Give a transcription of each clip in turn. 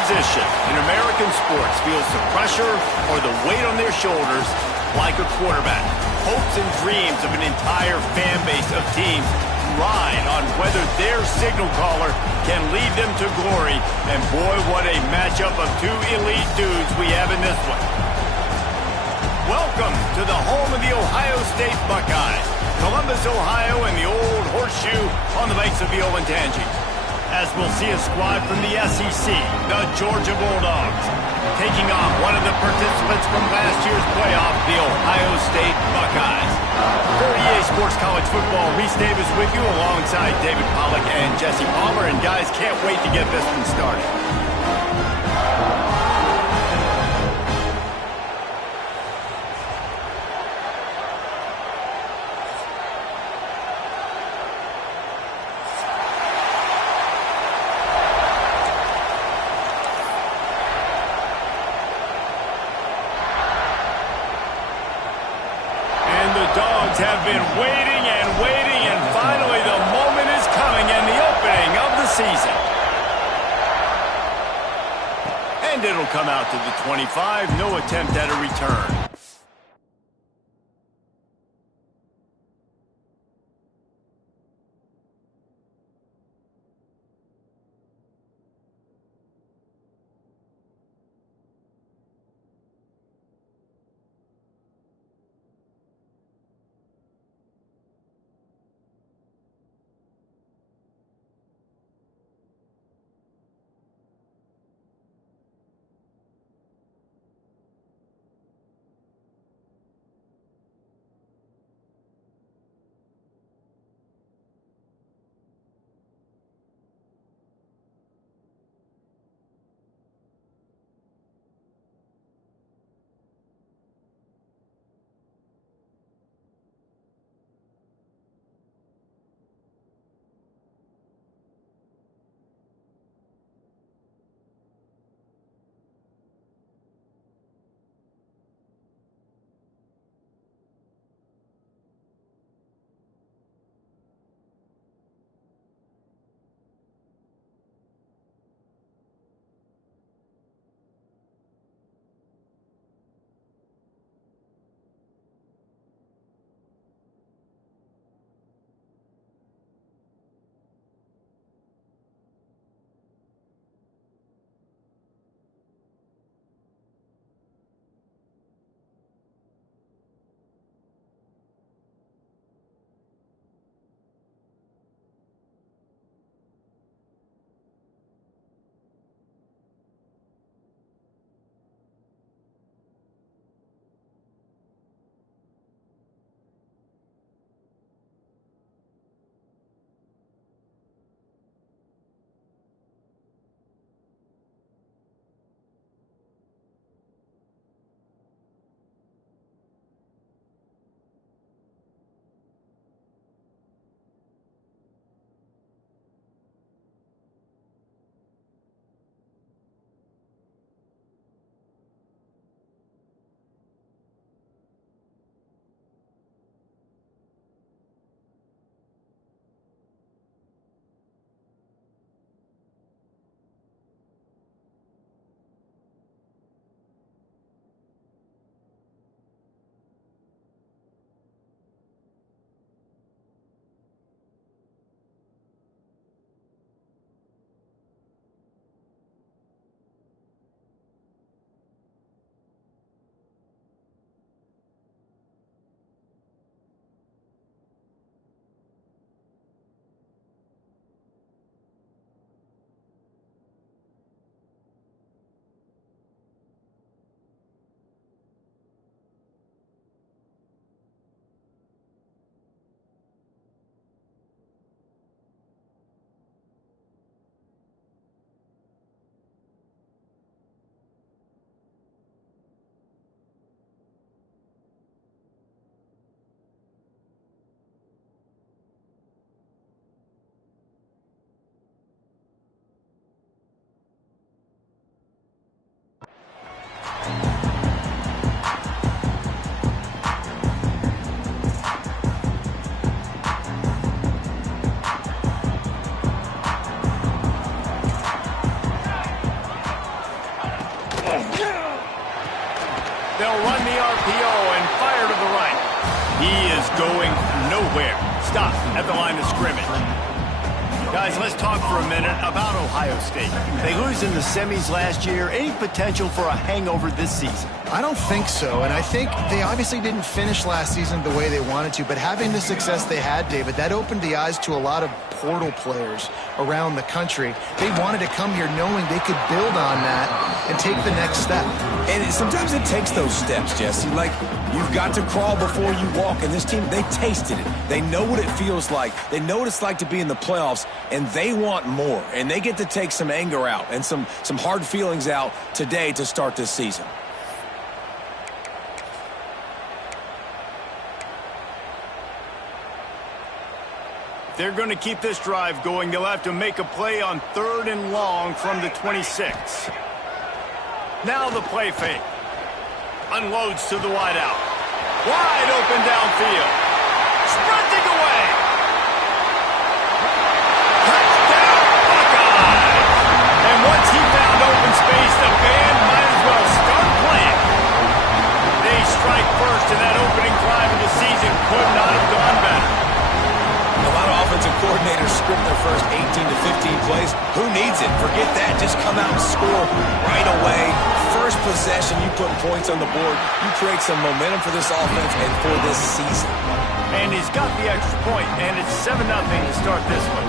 position in American sports feels the pressure or the weight on their shoulders like a quarterback. Hopes and dreams of an entire fan base of teams ride on whether their signal caller can lead them to glory. And boy, what a matchup of two elite dudes we have in this one. Welcome to the home of the Ohio State Buckeyes, Columbus, Ohio, and the old horseshoe on the banks of the Olentangy. As we'll see a squad from the SEC, the Georgia Bulldogs, taking on one of the participants from last year's playoff, the Ohio State Buckeyes. For EA Sports College Football, Reese Davis with you alongside David Pollack and Jesse Palmer. And guys, can't wait to get this one started. Have been waiting and finally the moment is coming and the opening of the season. And it'll come out to the 25, no attempt at a return. He is going nowhere. Stop at the line of scrimmage. Guys, let's talk for a minute about Ohio State. They lose in the semis last year. Any potential for a hangover this season? I don't think so, and I think they obviously didn't finish last season the way they wanted to, but having the success they had, David, that opened the eyes to a lot of portal players around the country. They wanted to come here knowing they could build on that and take the next step. And sometimes it takes those steps, Jesse. Like, you've got to crawl before you walk, and this team, they tasted it. They know what it feels like. They know what it's like to be in the playoffs, and they want more. And they get to take some anger out and some hard feelings out today to start this season. They're going to keep this drive going. They'll have to make a play on 3rd and long from the 26. Now the play fake. Unloads to the wideout. Wide open downfield. Sprinting away. Touchdown, Buckeyes. And once he found open space, the band might as well start playing. They strike first, and that opening drive of the season could not have gone better. A lot of offensive coordinators script their first 18 to 15 plays. Who needs it? Forget that. Just come out and score right away. First possession, you put points on the board. You create some momentum for this offense and for this season. And he's got the extra point, and it's 7-0 to start this one.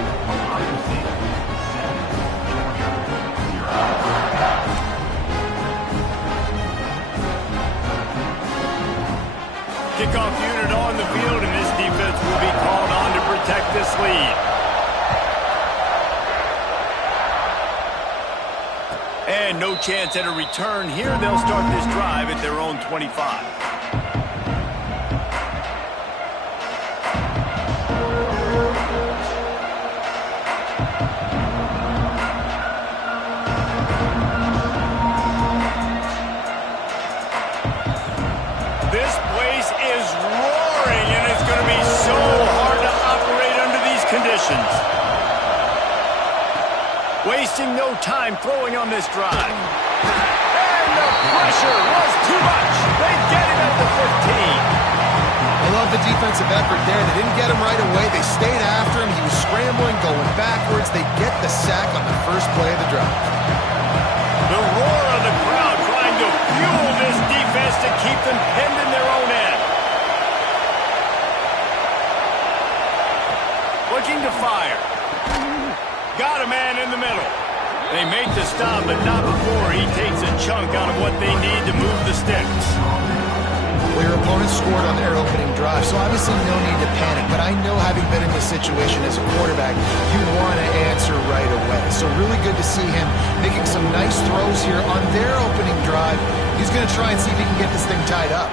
Kickoff unit on the field, and this defense will be called on to protect this lead. And no chance at a return here. They'll start this drive at their own 25. This place is roaring, and it's going to be so hard to operate under these conditions. Wasting no time throwing on this drive. And the pressure was too much. They get him at the 15. I love the defensive effort there. They didn't get him right away. They stayed after him. He was scrambling, going backwards. They get the sack on the first play of the drive. The roar of the crowd trying to fuel this defense to keep them pinned in their own end. Looking to fire. Got a man in the middle. They make the stop, but not before he takes a chunk out of what they need to move the sticks. Well, your opponent scored on their opening drive, so obviously no need to panic. But I know, having been in this situation as a quarterback, you want to answer right away. So really good to see him making some nice throws here on their opening drive. He's going to try and see if he can get this thing tied up.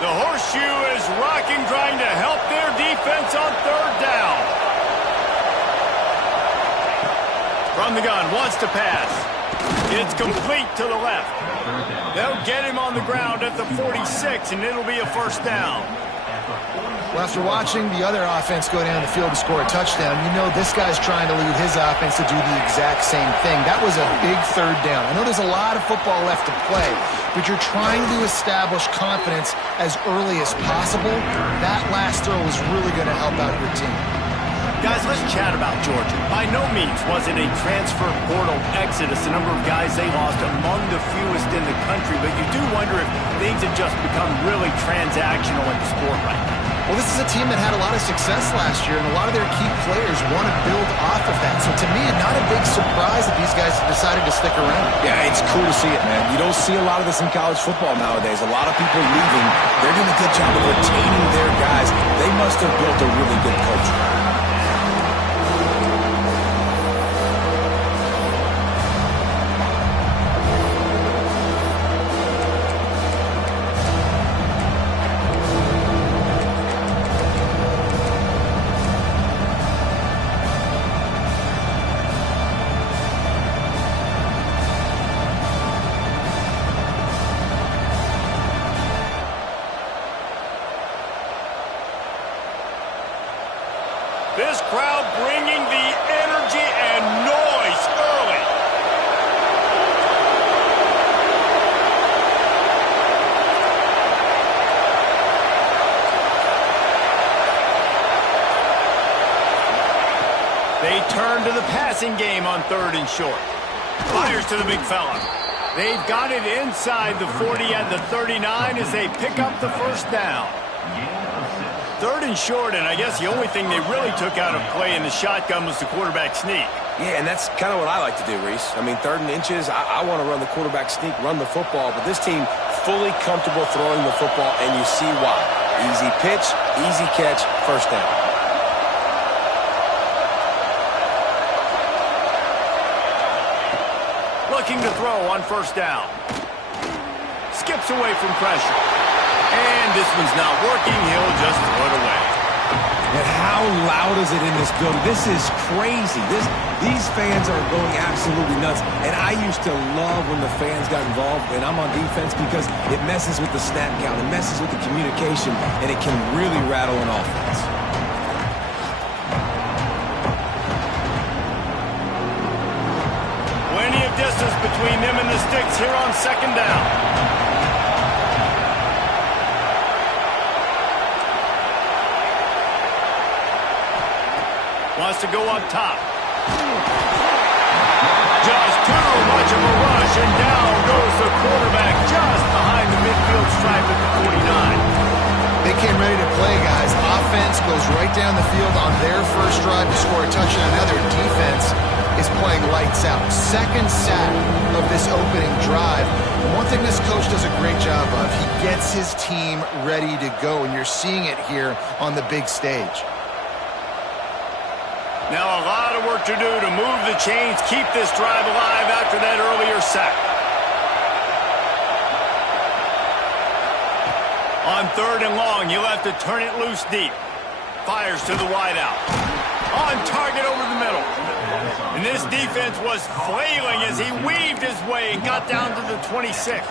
The horseshoe is rocking, trying to help their defense on 3rd down. From the gun, wants to pass. It's complete to the left. They'll get him on the ground at the 46, and it'll be a 1st down. Well, after watching the other offense go down the field and score a touchdown, you know this guy's trying to lead his offense to do the exact same thing. That was a big 3rd down. I know there's a lot of football left to play, but you're trying to establish confidence as early as possible. That last throw is really going to help out your team. Guys, let's chat about Georgia. By no means was it a transfer portal exodus, the number of guys they lost among the fewest in the country, but you do wonder if things have just become really transactional in the sport right now. Well, this is a team that had a lot of success last year, and a lot of their key players want to build off of that. So to me, not a big surprise that these guys have decided to stick around. Yeah, it's cool to see it, man. You don't see a lot of this in college football nowadays. A lot of people leaving. They're doing a good job of retaining their guys. They must have built a really good culture. This crowd bringing the energy and noise early. turn to the passing game on 3rd and short. Fires to the big fella. They've got it inside the 40 at the 39 as they pick up the first down. 3rd and short, and I guess the only thing they really took out of play in the shotgun was the quarterback sneak. Yeah, and that's kind of what I like to do, Reese. I mean, 3rd and inches, I want to run the quarterback sneak, run the football, but this team fully comfortable throwing the football, and you see why. Easy pitch, easy catch, first down. Looking to throw on 1st down. Skips away from pressure. And this one's not working. He'll just throw it away. And how loud is it in this building? This is crazy. These fans are going absolutely nuts. And I used to love when the fans got involved, and I'm on defense, because it messes with the snap count, it messes with the communication, and it can really rattle an offense. Plenty of distance between them and the sticks here on 2nd down. Wants to go up top. Just too much of a rush, and down goes the quarterback just behind the midfield stripe at the 49. They came ready to play, guys. Offense goes right down the field on their first drive to score a touchdown. Now their defense is playing lights out. 2nd sack of this opening drive. And one thing this coach does a great job of, he gets his team ready to go, and you're seeing it here on the big stage. Now a lot of work to do to move the chains, keep this drive alive after that earlier sack. On 3rd and long, you'll have to turn it loose deep. Fires to the wideout. On target over the middle. And this defense was flailing as he weaved his way and got down to the 26.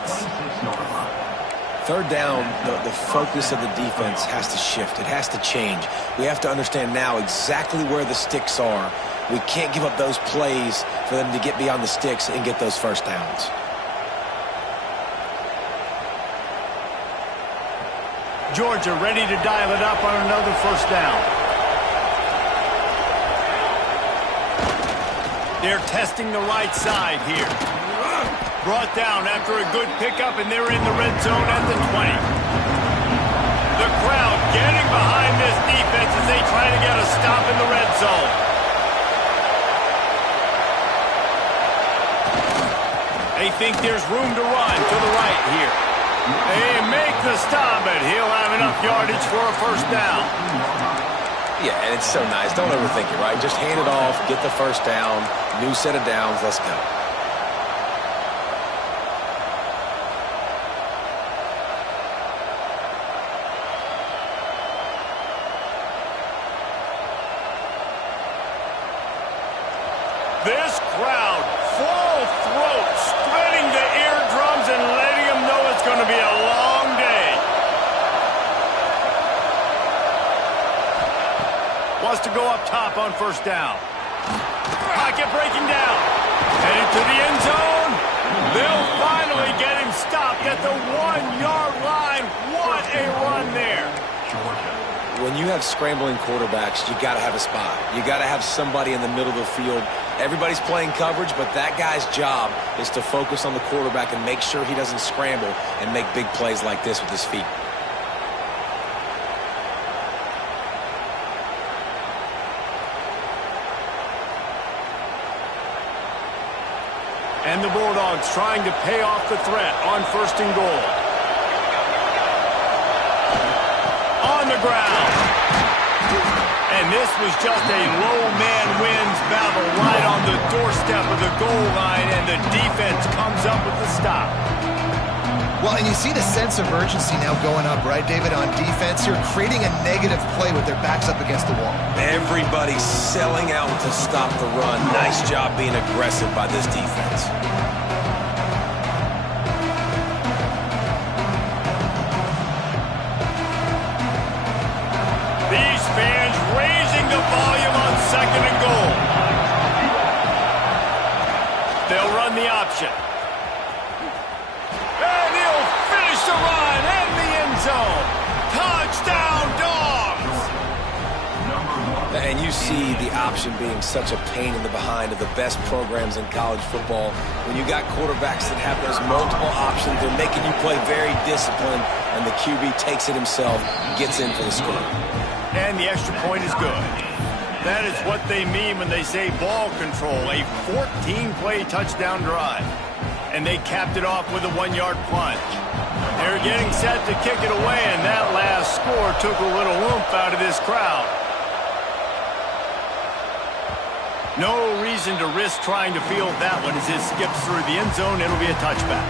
3rd down, the focus of the defense has to shift. It has to change. We have to understand now exactly where the sticks are. We can't give up those plays for them to get beyond the sticks and get those first downs. Georgia ready to dial it up on another 1st down. They're testing the right side here. Brought down after a good pickup, and they're in the red zone at the 20. The crowd getting behind this defense as they try to get a stop in the red zone. They think there's room to run to the right here. They make the stop, but he'll have enough yardage for a 1st down. Yeah, and it's so nice. Don't overthink it, right? Just hand it off, get the 1st down, new set of downs, let's go. This crowd, full throat, spreading the eardrums and letting them know it's going to be a long day. Wants to go up top on 1st down. Pocket breaking down. Headed to the end zone. They'll finally get him stopped at the 1-yard line. What a run there. When you have scrambling quarterbacks, you got to have a spot. You got to have somebody in the middle of the field. Everybody's playing coverage, but that guy's job is to focus on the quarterback and make sure he doesn't scramble and make big plays like this with his feet. And the Bulldogs trying to pay off the threat on 1st and goal. On the ground. And this was just a low man wins battle right on the doorstep of the goal line, and the defense comes up with the stop. Well, and you see the sense of urgency now going up, right, David, on defense here, creating a negative play with their backs up against the wall. Everybody's selling out to stop the run. Nice job being aggressive by this defense. These fans raising the volume on 2nd and goal. They'll run the option. And he'll finish the run in the end zone. Touchdown, Dogs! And you see the option being such a pain in the behind of the best programs in college football. When you got quarterbacks that have those multiple options, they're making you play very disciplined, and the QB takes it himself, gets in for the score. And the extra point is good. That is what they mean when they say ball control, a 14-play touchdown drive. And they capped it off with a 1-yard plunge. They're getting set to kick it away, and that last score took a little oomph out of this crowd. No reason to risk trying to field that one as it skips through the end zone. It'll be a touchback.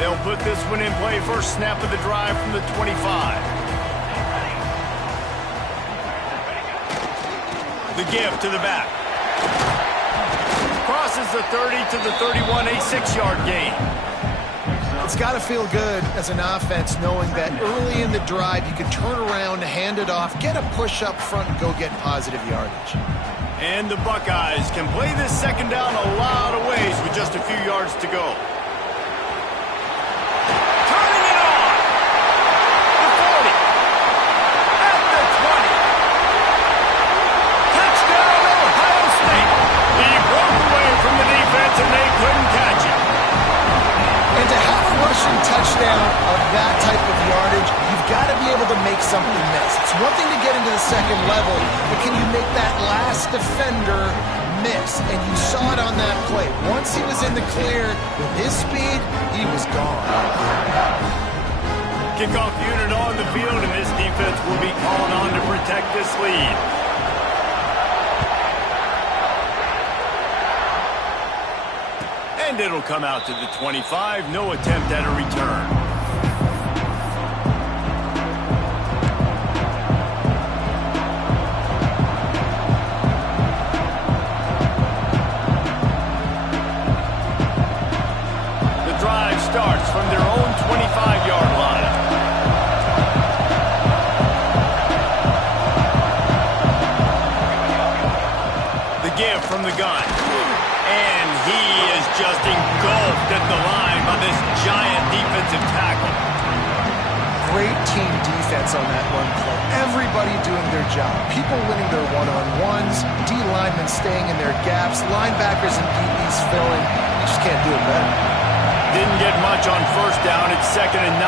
They'll put this one in play. First snap of the drive from the 25. The give to the back. Crosses the 30 to the 31, a 6-yard gain. It's got to feel good as an offense knowing that early in the drive you can turn around, hand it off, get a push up front, and go get positive yardage. And the Buckeyes can play this second down a lot of ways with just a few yards to go. And they couldn't catch it. And to have a rushing touchdown of that type of yardage, you've got to be able to make something miss. It's one thing to get into the second level, but can you make that last defender miss? And you saw it on that play. Once he was in the clear, with his speed, he was gone. Kickoff unit on the field, and this defense will be calling on to protect this lead. And it'll come out to the 25. No attempt at a return. The drive starts from their own 25-yard line. The give from the gun. And he is just engulfed at the line by this giant defensive tackle. Great team defense on that run play. Everybody doing their job. People winning their one-on-ones, D linemen staying in their gaps, linebackers and DBs filling. You just can't do it better. Didn't get much on first down. It's 2nd and 9.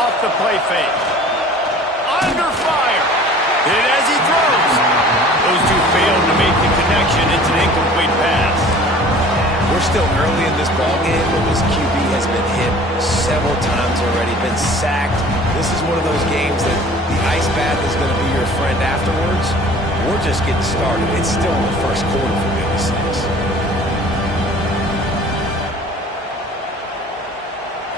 Off the play fake. Under fire. Hit as he throws. Those two failed to make the connection. It's an incomplete pass. We're still early in this ballgame, but this QB has been hit several times already, been sacked. This is one of those games that the ice bath is going to be your friend afterwards. We're just getting started. It's still in the first quarter, for goodness sakes.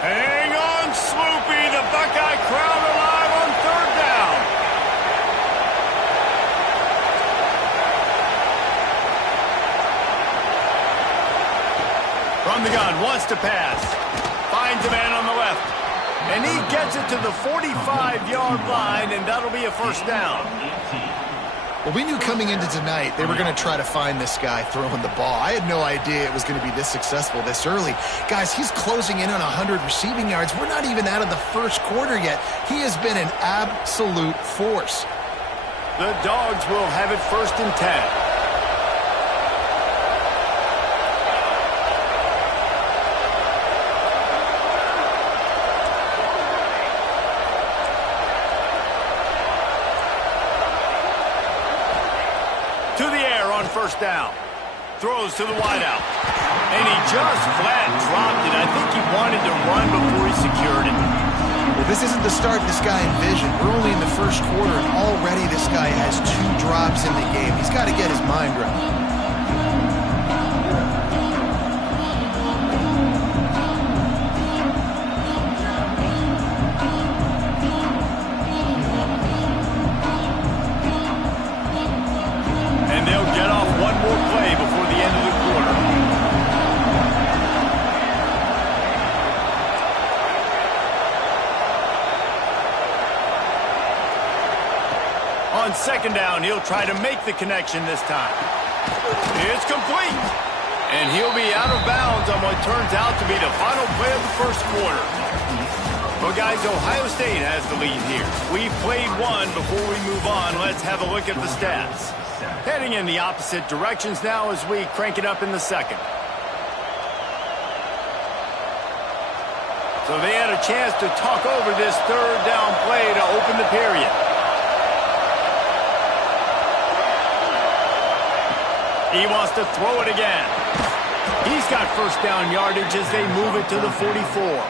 Hang on, Sloopy. The Buckeye crowd alive on 3rd down. From the gun, wants to pass. Finds a man on the left. And he gets it to the 45-yard line, and that'll be a first down. Well, we knew coming into tonight they were going to try to find this guy throwing the ball. I had no idea it was going to be this successful this early. Guys, he's closing in on 100 receiving yards. We're not even out of the first quarter yet. He has been an absolute force. The Dogs will have it 1st and 10. To the air on first down. Throws to the wideout. And he just flat dropped it. I think he wanted to run before he secured it. Well, this isn't the start this guy envisioned. We're only in the first quarter, and already this guy has 2 drops in the game. He's got to get his mind right. On 2nd down, he'll try to make the connection this time. It's complete. And he'll be out of bounds on what turns out to be the final play of the first quarter. Well, guys, Ohio State has the lead here. We've played one. Before we move on, let's have a look at the stats. Heading in the opposite directions now as we crank it up in the second. So they had a chance to talk over this third down play to open the period. He wants to throw it again. He's got first down yardage as they move it to the 44.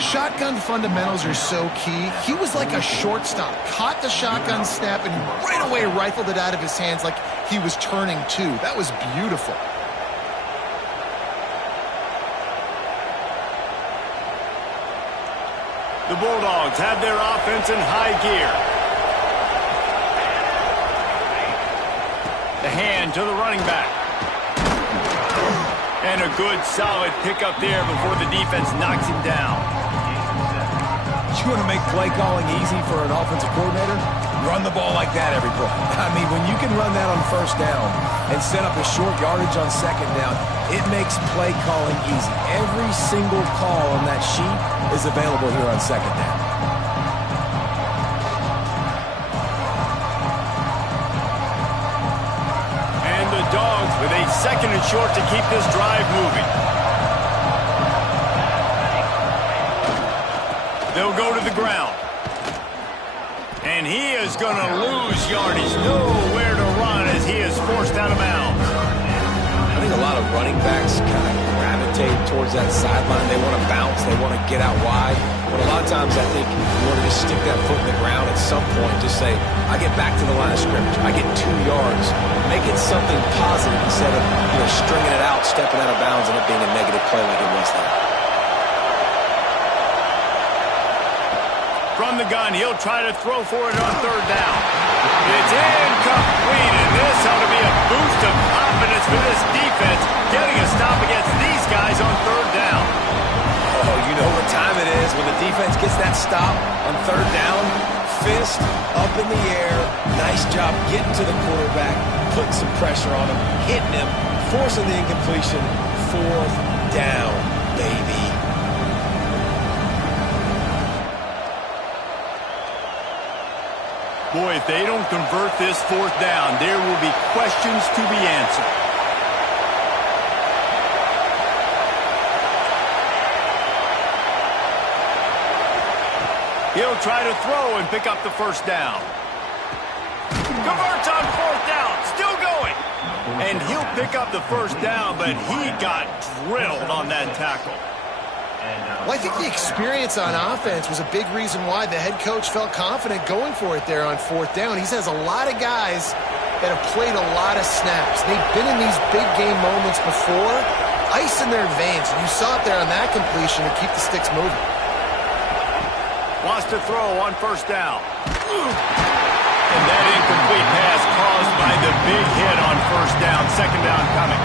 Shotgun fundamentals are so key. He was like a shortstop. Caught the shotgun snap and right away rifled it out of his hands like he was turning two. That was beautiful. The Bulldogs have their offense in high gear. The hand to the running back. And a good, solid pickup there before the defense knocks him down. You want to make play calling easy for an offensive coordinator? Run the ball like that every play. I mean, when you can run that on first down and set up a short yardage on second down, it makes play calling easy. Every single call on that sheet is available here on second down. And the Dogs with a second and short to keep this drive moving. They'll go to the ground. And he is going to lose yardage. Nowhere to run as he is forced out of bounds. I think a lot of running backs kind of gravitate towards that sideline. They want to bounce. They want to get out wide. But a lot of times I think you want to just stick that foot in the ground at some point. Just say, I get back to the line of scrimmage. I get 2 yards. Make it something positive instead of stringing it out, stepping out of bounds, and it being a negative play like it was there. From the gun, he'll try to throw for it on third down. It's incomplete, and this ought to be a boost of confidence for this defense, getting a stop against these guys on third down. Oh, you know what time it is when the defense gets that stop on third down. Fist up in the air. Nice job getting to the quarterback, putting some pressure on him, hitting him, forcing the incompletion. Fourth down, baby. Boy, if they don't convert this fourth down, there will be questions to be answered. He'll try to throw and pick up the first down. Converts on fourth down, still going. And he'll pick up the first down, but he got drilled on that tackle. Well, I think the experience on offense was a big reason why the head coach felt confident going for it there on fourth down. He has a lot of guys that have played a lot of snaps. They've been in these big game moments before, ice in their veins. And you saw it there on that completion to keep the sticks moving. Wants to throw on first down. And that incomplete pass caused by the big hit on first down. Second down coming.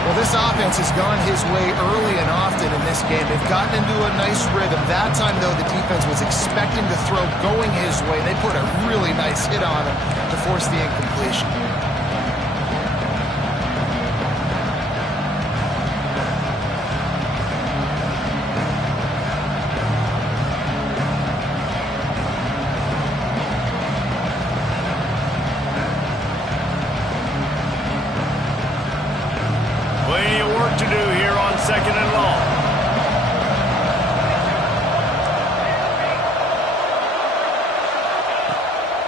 Well, this offense has gone his way early and often in this game. They've gotten into a nice rhythm. That time, though, the defense was expecting to throw going his way. They put a really nice hit on him to force the incompletion. Plenty of work to do here on second and long.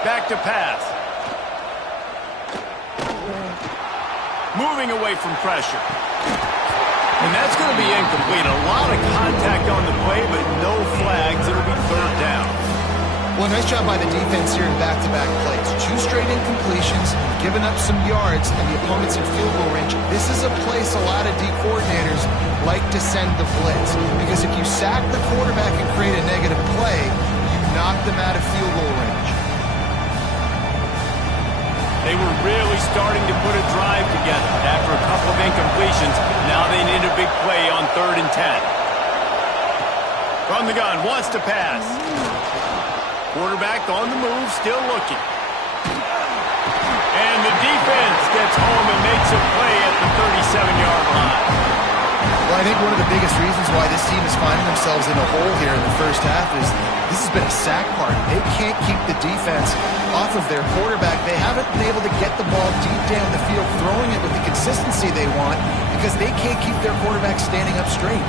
Back to pass. Moving away from pressure. And that's going to be incomplete. A lot of contact on the play, but no flags. It'll be third down. Well, nice job by the defense here in back-to-back plays. 2 straight incompletions, giving up some yards, and the opponent's in field goal range. This is a place a lot of D coordinators like to send the blitz. Because if you sack the quarterback and create a negative play, you knock them out of field goal range. They were really starting to put a drive together after a couple of incompletions. Now they need a big play on 3rd and 10. From the gun, wants to pass. Quarterback on the move, still looking. And And the defense gets home and makes a play at the 37-yard line. Well, I think one of the biggest reasons why this team is finding themselves in a hole here in the first half is this has been a sack party. They can't keep the defense off of their quarterback. They haven't been able to get the ball deep down the field, throwing it with the consistency they want because they can't keep their quarterback standing up straight.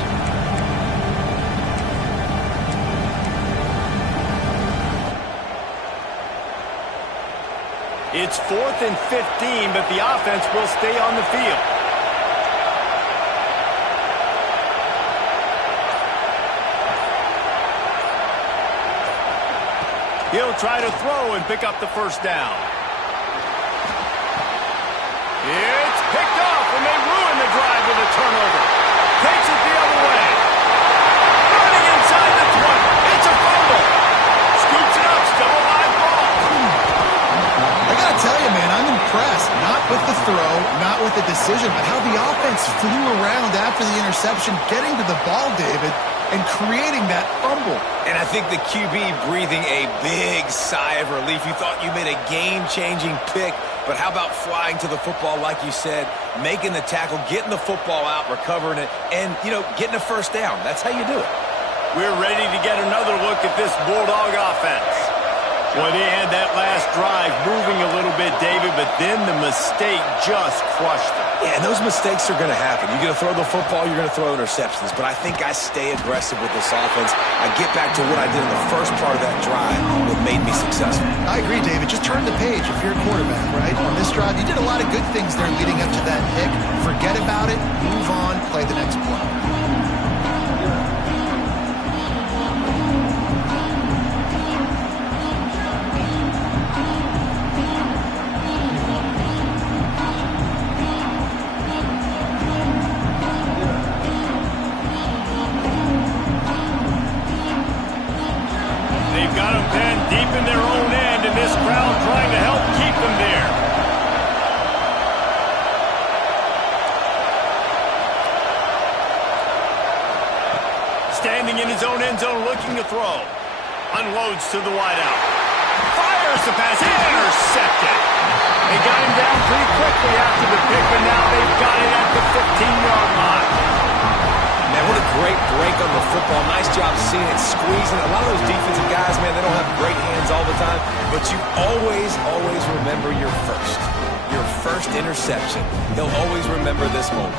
It's 4th and 15, but the offense will stay on the field. He'll try to throw and pick up the first down. It's picked off, and they ruin the drive with a turnover. Takes it the other way. Running inside the 20. It's a fumble. Scoops it up, still a live ball. I gotta tell you, man, I'm impressed. Not with the throw, not with the decision, but how the offense flew around after the interception, getting to the ball, David, and creating that fumble. And I think the QB breathing a big sigh of relief. You thought you made a game-changing pick, but how about flying to the football, like you said, making the tackle, getting the football out, recovering it, and, getting a first down. That's how you do it. We're ready to get another look at this Bulldog offense. Well, they had that last drive moving a little bit, David, but then the mistake just crushed them. Yeah, and those mistakes are going to happen. You're going to throw the football, you're going to throw interceptions. But I think I stay aggressive with this offense. I get back to what I did in the first part of that drive that made me successful. I agree, David. Just turn the page if you're a quarterback, right? On this drive, you did a lot of good things there leading up to that pick. Forget about it, move on, play the next play. In their own end, and this crowd trying to help keep them there. Standing in his own end zone looking to throw. Unloads to the wideout. Fires the pass. Intercepted. They got him down pretty quickly after the pick, but now they've got it at the 15-yard line. Man, what a great break on the football. Nice job seeing it, squeezing. A lot of those defensive guys, man, they don't have great hands all the time, but you always remember your first interception. He'll always remember this moment.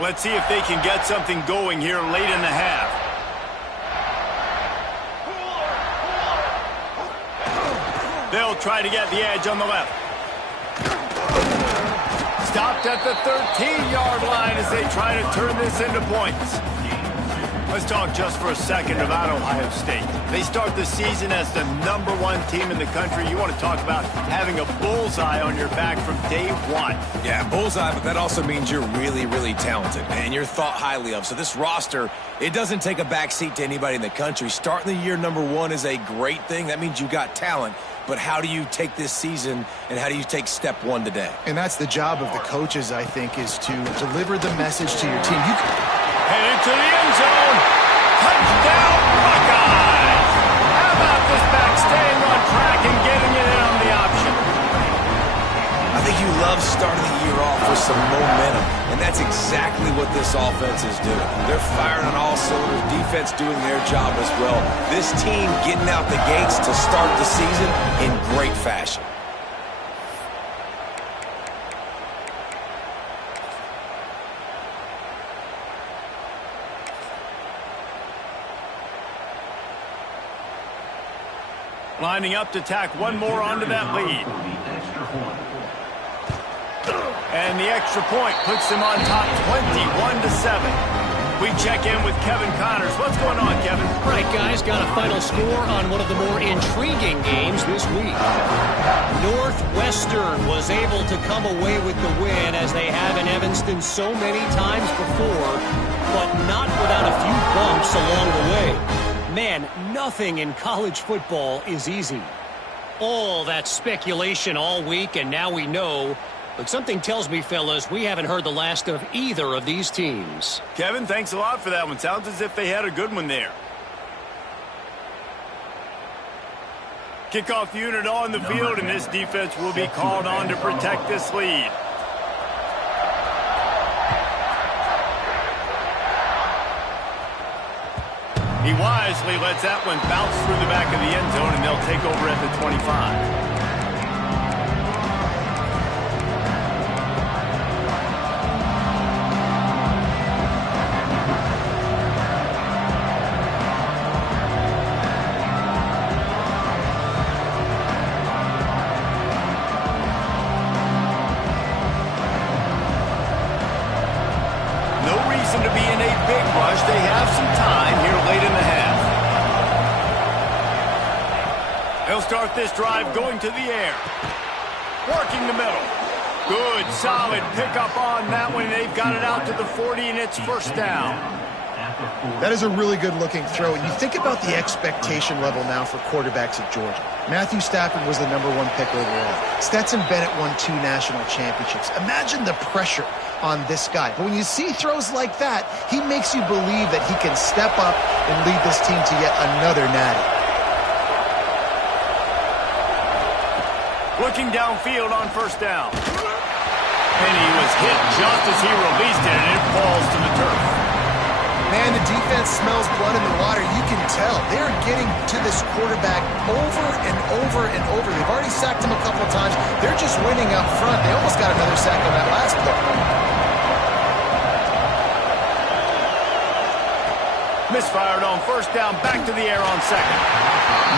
Let's see if they can get something going here late in the half. They'll try to get the edge on the left. Stopped at the 13-yard line as they try to turn this into points. Let's talk just for a second about Ohio State. They start the season as the #1 team in the country. You want to talk about having a bullseye on your back from day one. Yeah, bullseye, but that also means you're really, really talented, and you're thought highly of. So this roster, it doesn't take a backseat to anybody in the country. Starting the year #1 is a great thing. That means you got talent. But how do you take this season, and how do you take step one today? And that's the job of the coaches, I think, is to deliver the message to your team. Headed to the end zone. Touchdown, Buckeyes! How about this back staying on track and getting it in on the option? I think you love starting the year off with some momentum, and that's exactly what this offense is doing. They're firing on all cylinders, defense doing their job as well. This team getting out the gates to start the season in great fashion. Lining up to tack one more onto that lead. And the extra point puts them on top 21-7. We check in with Kevin Connors. What's going on, Kevin? Right, guys, got a final score on one of the more intriguing games this week. Northwestern was able to come away with the win, as they have in Evanston so many times before, but not without a few bumps along the way. Man, nothing in college football is easy. All that speculation all week, and now we know But something tells me, fellas, we haven't heard the last of either of these teams. Kevin, thanks a lot for that one. Sounds as if they had a good one there. Kickoff unit on the field, and this defense will be called on to protect this lead. He wisely lets that one bounce through the back of the end zone, and they'll take over at the 25. To be in a big rush. They have some time here late in the half. They'll start this drive going to the air. Working the middle. Good, solid pickup on that one. They've got it out to the 40, and it's first down. That is a really good-looking throw. And you think about the expectation level now for quarterbacks at Georgia. Matthew Stafford was the #1 pick overall. Stetson Bennett won 2 national championships. Imagine the pressure on this guy. But when you see throws like that, he makes you believe that he can step up and lead this team to yet another natty. Looking downfield on first down. And he was hit just as he released it, and it falls to the turf. Man, the defense smells blood in the water. You can tell. They're getting to this quarterback over and over and over. They've already sacked him a couple of times. They're just winning up front. They almost got another sack on that last play. Misfired on first down, back to the air on second.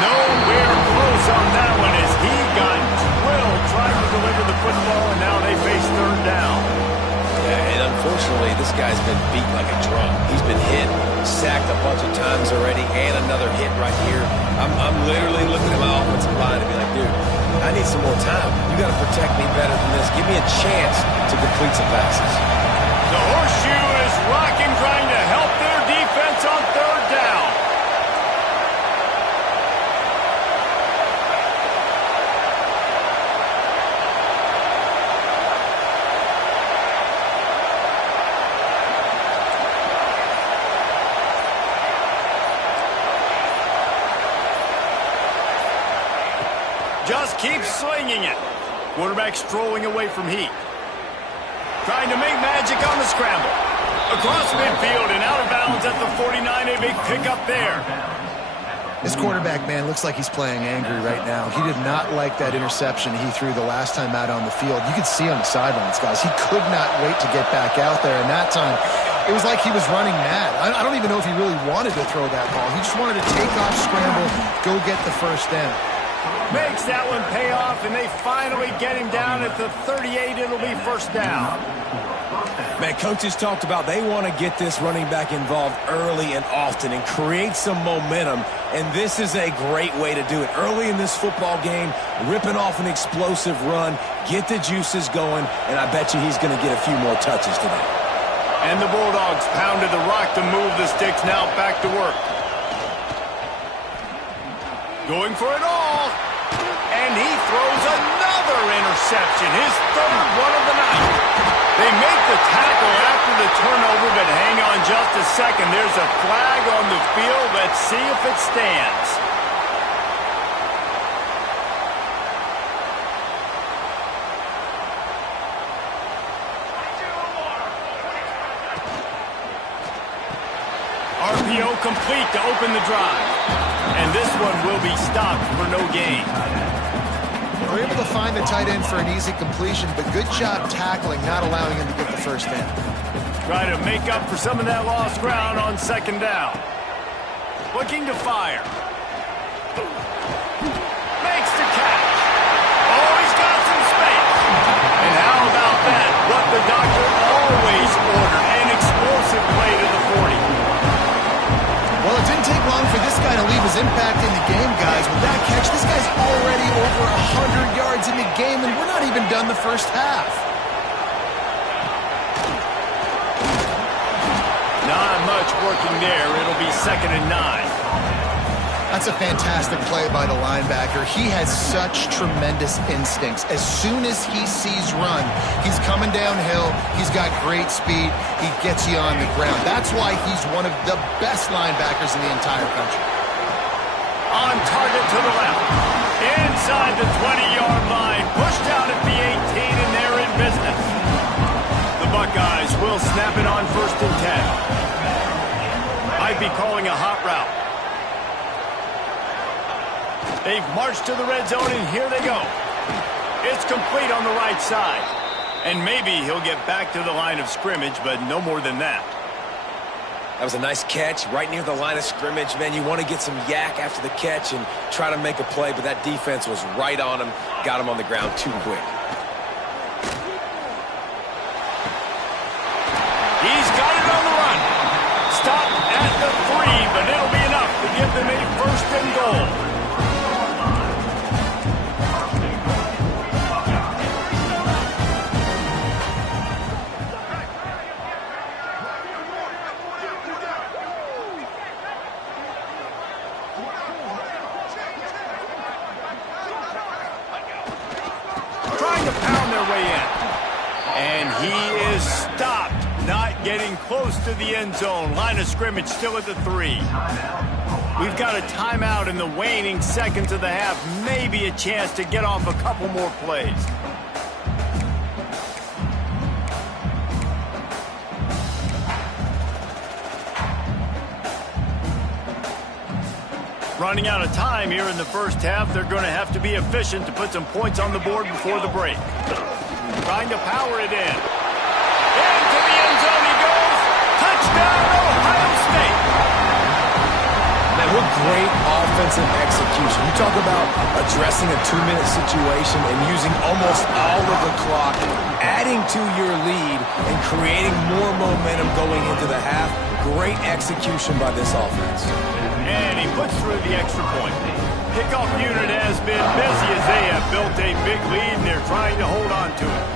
Nowhere close on that one as he got drilled trying to deliver the football, and now they face third down. Yeah, and unfortunately, this guy's been beat like a drum. He's been hit, sacked a bunch of times already, and another hit right here. I'm literally looking at my offensive line and be like, dude, I need some more time. You got to protect me better than this. Give me a chance to complete some passes. The horseshoe is rocking, trying to help their defense on third down. Just keep slinging it. Quarterback strolling away from Heath. Trying to make magic on the scramble. Across midfield and out of bounds at the 49. A big pickup there. This quarterback, man, looks like he's playing angry right now. He did not like that interception he threw the last time out on the field. You could see on the sidelines, guys. He could not wait to get back out there. And that time, it was like he was running mad. I don't even know if he really wanted to throw that ball. He just wanted to take off, scramble, go get the first down. Makes that one pay off, and they finally get him down at the 38. It'll be first down. Man, coaches talked about they want to get this running back involved early and often and create some momentum, and this is a great way to do it. Early in this football game, ripping off an explosive run, get the juices going, and I bet you he's going to get a few more touches today. And the Bulldogs pounded the rock to move the sticks, now back to work. Going for it all. And he throws another interception, his third one of the night. They make the tackle after the turnover, but hang on just a second. There's a flag on the field. Let's see if it stands. RPO complete to open the drive. And this one will be stopped for no gain. We're able to find the tight end for an easy completion, but good job tackling, not allowing him to get the first down. Try to make up for some of that lost ground on second down. Looking to fire. Makes the catch. Oh, he's got some space. And how about that? What the doctor always ordered, an explosive play to the 40. Well, it didn't take long for this guy to leave his impact in the game, guys. With that catch, this guy's already over 100 yards in the game, and we're not even done the first half. Not much working there. It'll be 2nd and 9. That's a fantastic play by the linebacker. He has such tremendous instincts. As soon as he sees run, he's coming downhill. He's got great speed. He gets you on the ground. That's why he's one of the best linebackers in the entire country. On target to the left. Inside the 20-yard line. Pushed out at the 18, and they're in business. The Buckeyes will snap it on 1st and 10. Might be calling a hot route. They've marched to the red zone, and here they go. It's complete on the right side. And maybe he'll get back to the line of scrimmage, but no more than that. That was a nice catch right near the line of scrimmage. Man, you want to get some yak after the catch and try to make a play, but that defense was right on him, got him on the ground too quick. He's got it on the run. Stop at the 3, but it'll be enough to give them a 1st and goal. Getting close to the end zone. Line of scrimmage still at the 3. We've got a timeout in the waning seconds of the half. Maybe a chance to get off a couple more plays. Running out of time here in the first half. They're going to have to be efficient to put some points on the board before the break. Trying to power it in. Into the end zone he goes. Touchdown, Ohio State. Man, what great offensive execution. You talk about addressing a 2-minute situation and using almost all of the clock, adding to your lead and creating more momentum going into the half. Great execution by this offense. And he puts through the extra point. Kickoff unit has been busy as they have built a big lead and they're trying to hold on to it.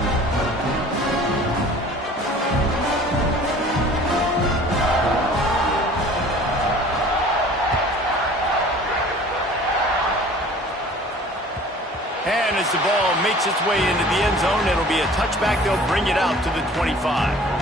And as the ball makes its way into the end zone, it'll be a touchback. They'll bring it out to the 25.